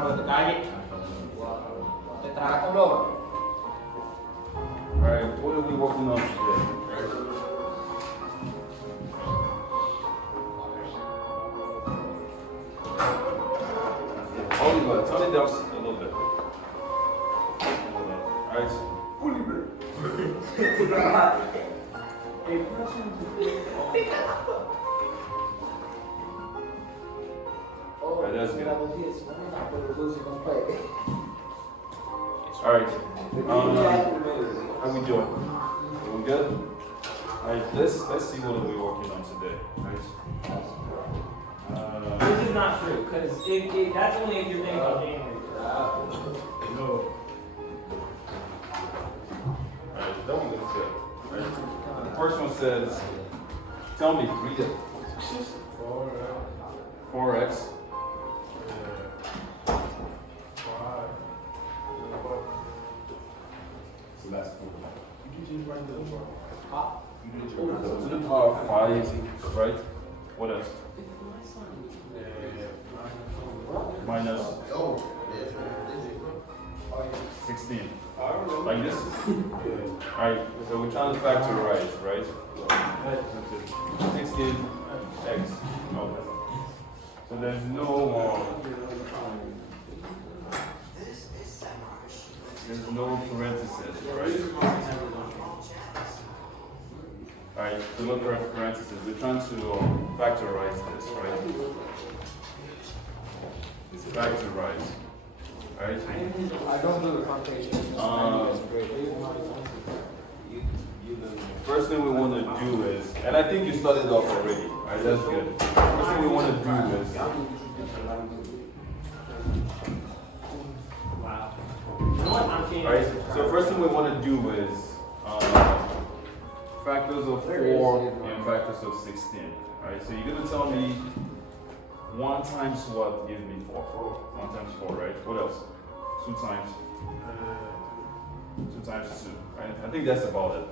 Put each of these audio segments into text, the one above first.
Alright, what are we working on today? Oliver, turn it down a little bit. Alright. Oliver. Alright, that's good. Alright. How we doing? We good? Alright, let's see what we're working on today. Right? This is not true, because that's only if you're thinking about January. No. Alright, that one looks good. Right? The first one says, tell me, read it. 4x. So that's 4. So to the power of 5, right? What else? Minus 16. Like this? Alright, so we're trying to factorize, right? 16x. Okay. So there's no parentheses, right? Alright, so no parentheses. We're trying to factorize this, right? Factorize. Alright? I don't do the computation. First thing we want to do is, and I think you started off already, alright, that's good. First thing we want to do is, alright, so first thing we want to do is factors of 4 and factors of 16. Alright, so you're going to tell me 1 times what gives me 4? 1 times 4, right? What else? 2 times? 2 times 2, right? I think that's about it.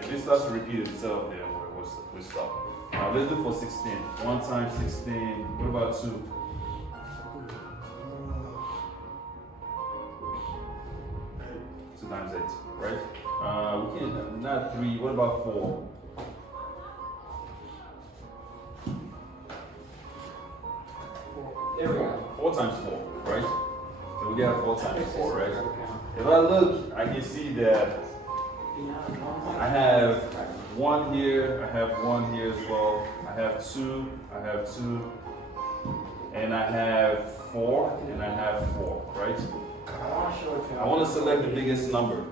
If it starts to repeat itself, then we'll stop. Let's do for 16. 1 times 16. What about 2? 2 times 8, right? We can not 3. What about 4? 4 times 4, right? So we got 4 times 4, right? If I look, I can see that I have 1 here, I have 1 here as well. I have 2, I have 2, and I have 4, and I have 4, right? I want to select the biggest number,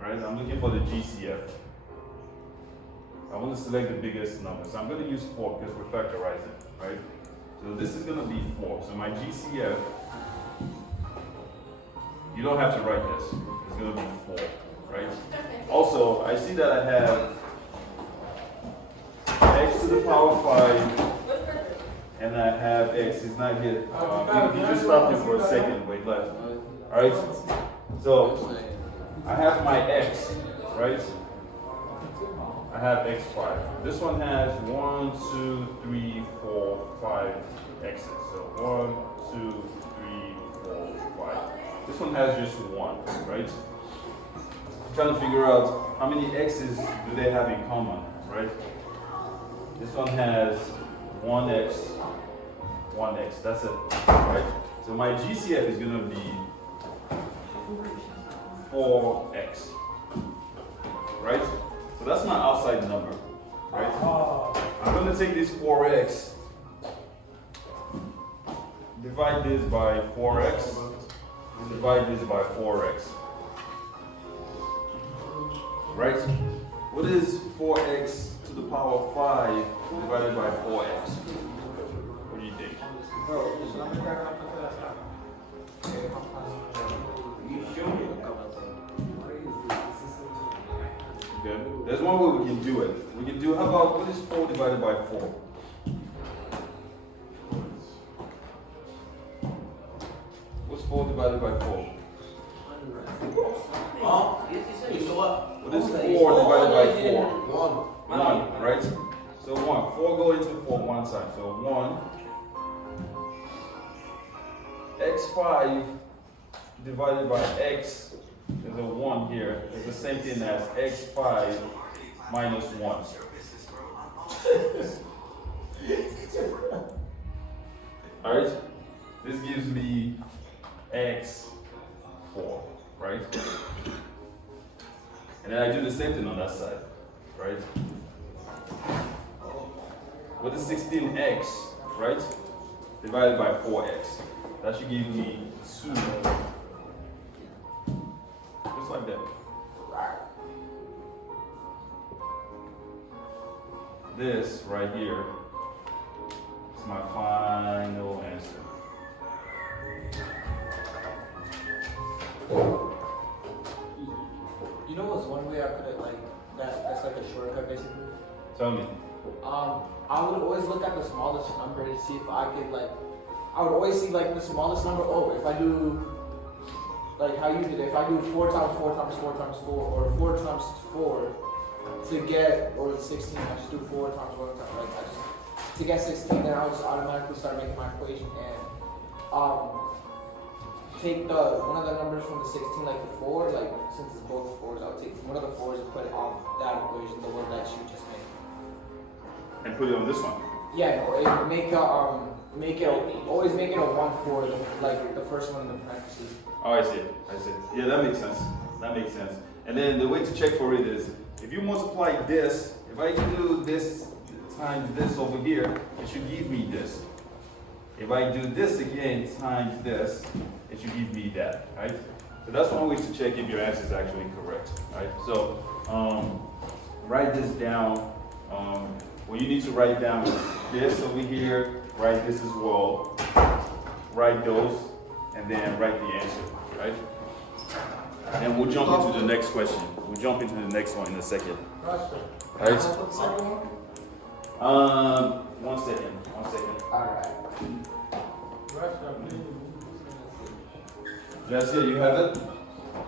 right? I'm looking for the GCF. I want to select the biggest number. So I'm going to use 4 because we're factorizing, right? So this is going to be 4. So my GCF, you don't have to write this. It's going to be 4, right? Also, I see that I have x to the power 5, and I have x. It's not here. You just stopped it for a second, wait left. All right? So I have my x, right? I have x5. This one has 1, 2, 3, 4, 5 x's. So 1, 2, 3, 4, 5. This one has just 1, right? I'm trying to figure out how many x's do they have in common, right? This one has 1x, 1x. That's it, right? So my GCF is going to be 4x, right? So that's my outside number, right? I'm going to take this 4x, divide this by 4x, and divide this by 4x, right? What is 4x to the power of 5 divided by 4x? What do you think? Okay. There's one way we can do it. We can do, how about, what is 4 divided by 4? What's 4 divided by 4? What is 4 divided by 4? 1, right? So 1. 4 go into 4 one time. So 1 x5 divided by x, there's a 1 here, is the same thing as x5 minus 1. Alright? This gives me x4, right? And then I do the same thing on that side, right? With the 16x, right? Divided by 4x. That should give me 2. Just like that. This right here is my final answer. You know what's one way I could have like that's like a shortcut basically? Tell me. I would always look at the smallest number to see if I could like I would always see like the smallest number, oh if I do like how you did it, if I do 4 times 4 times 4 times 4 or 4 times 4 to get or 16, I just do 4 times 4 times like I just to get 16 then I'll just automatically start making my equation and take one of the numbers from the 16 like the 4, like since it's both 4s, I'll take one of the 4s and put it on that equation, the one that you just made. And put it on this one. Yeah, no, always make it a 1 for like the first one in the parentheses. Oh, I see. Yeah, that makes sense. And then the way to check for it is, if you multiply this, if I do this times this over here, it should give me this. If I do this again times this, it should give me that, right? So that's one way to check if your answer is actually correct, right? So write this down. What you need to write down is this over here, write this as well, write those, and then write the answer, right? And we'll jump into the next question. We'll jump into the next one in a second. Right? 1 second. Alright. That's it, you have it?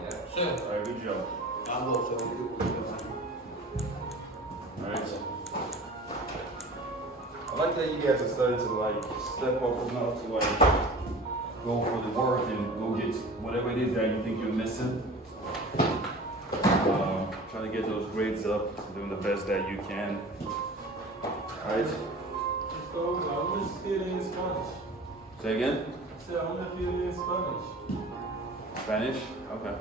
Yeah. Sure. Alright, good job. I'm also Alright. I like that you guys are starting to like step up enough to like go for the work and go get whatever it is that you think you're missing. Trying to get those grades up, doing the best that you can. Alright? So I'm just feeling Spanish. Say again? So I'm feeling Spanish. Spanish? Okay.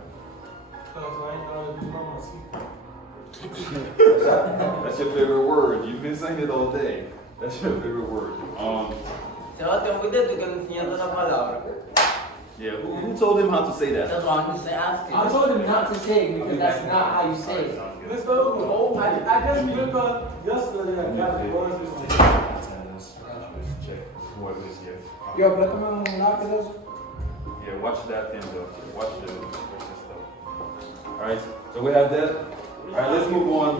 Because I know the mamacita. That's your favorite word. You've been saying it all day. That's your favorite word. Sebastián, cuídate que le enseñaste una palabra. Yeah, who told him how to say that? That's why he asked I you. told him not to say it because that's not how you say it. Let's go. I just remember yesterday I got it. Attendance. Check whoever is here. Yo, préstame un lápiz de eso. Yeah, watch that thing though. Watch the stuff. Alright, so we have that. Alright, let's move on.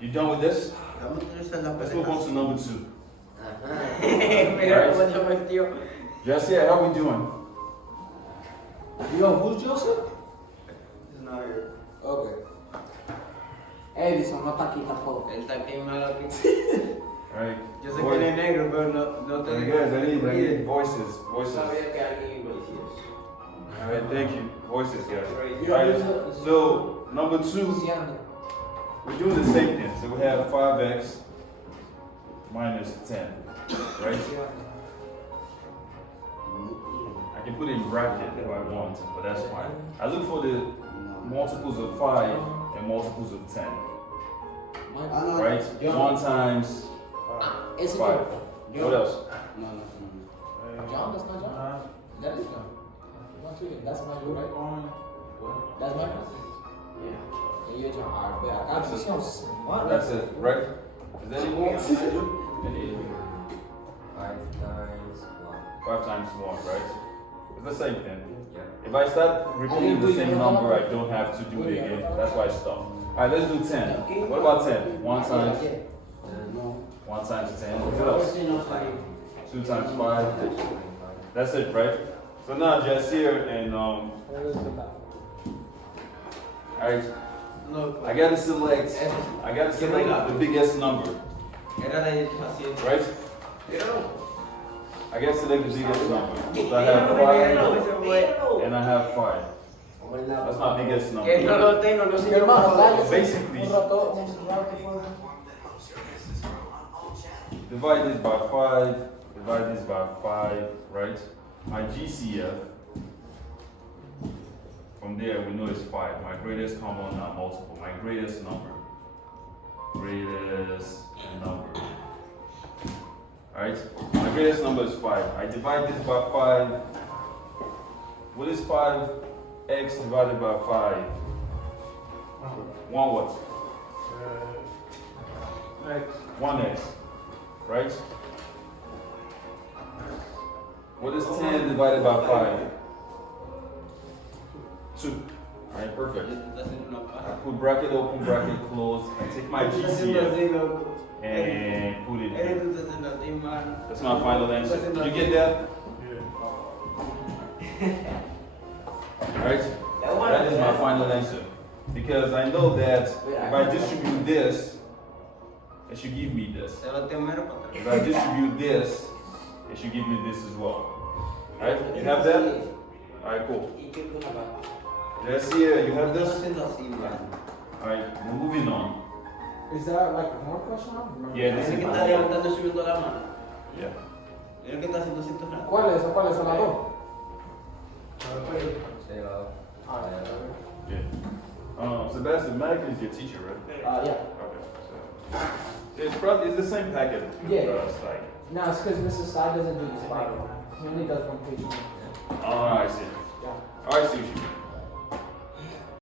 You done with this? Let's move on to number 2. Mira cómo te metió. Jesse, how we doing? Yo, who's Joseph? He's not here. Okay. Edison, no está aquí tampoco. Él está quemado aquí. Alright. Yo sé que él es negro, pero no te Hey digo. guys, I need voices. Sabía que alguien iba a decir eso. Alright, thank you. Voices, guys. Yo, Alright, so number 2, Luciano. we're doing the same thing. So we have 5x minus 10, right? I can put it in bracket if I want, but that's fine. I look for the multiples of 5 and multiples of 10, right? 1 times Ese 5. John. What else? John, that's not John. That is John. Not tweeting. That's my dude, right? That's my cousin. Yeah. And you're John. Alright, but I got you. What? That's it, right? Is that any more? 5 times 1. 5 times 1, right? It's the same thing. Yeah. If I start repeating the same number, I don't have to do it again. That's why I stop. Alright, let's do 10. What about 10? 1 times 1 times 10. What else? 2 times 5. That's it, right? So now just here and alright. No, I gotta select the biggest number, era de paciente. right? Pero I guess select the biggest number. So I have 5 and I have 5. That's my biggest Que no number. lo tengo, no Mi sé. hermano, cállese. Basically. Un rato, un rato, por- Divide this by 5. Divide this by 5, right? My GCF. From there, we know it's 5. My greatest common multiple. My greatest number. Greatest number. Alright? My greatest number is 5. I divide this by 5. What is 5x divided by 5? 1 what? 1x. Right? What is 10 divided by 5? 2. Alright, perfect. I put bracket open, bracket close. I take my GCF and put it here. That's my final answer. Did you get that? Alright? That is my final answer. Because I know that if I distribute this, it should give me this. If I distribute this, it should give me this as well. Alright? You have that? Alright, cool. Let's see, you have this? Alright, we're moving on. Is that like more question now? Yeah, this Ese is que my está levantando y subiendo la mano. Yeah. El que está haciendo cinto nada. ¿Cuáles? ¿Cuáles son las dos? Ah, Yeah. Sebastian, Mike is your teacher, right? yeah. Okay. So it's probably the same packet. Yeah. It's like. No, it's because Mrs. Sai doesn't do this Bible. He only does one page. Oh, I see. Yeah. Oh, I see what you mean.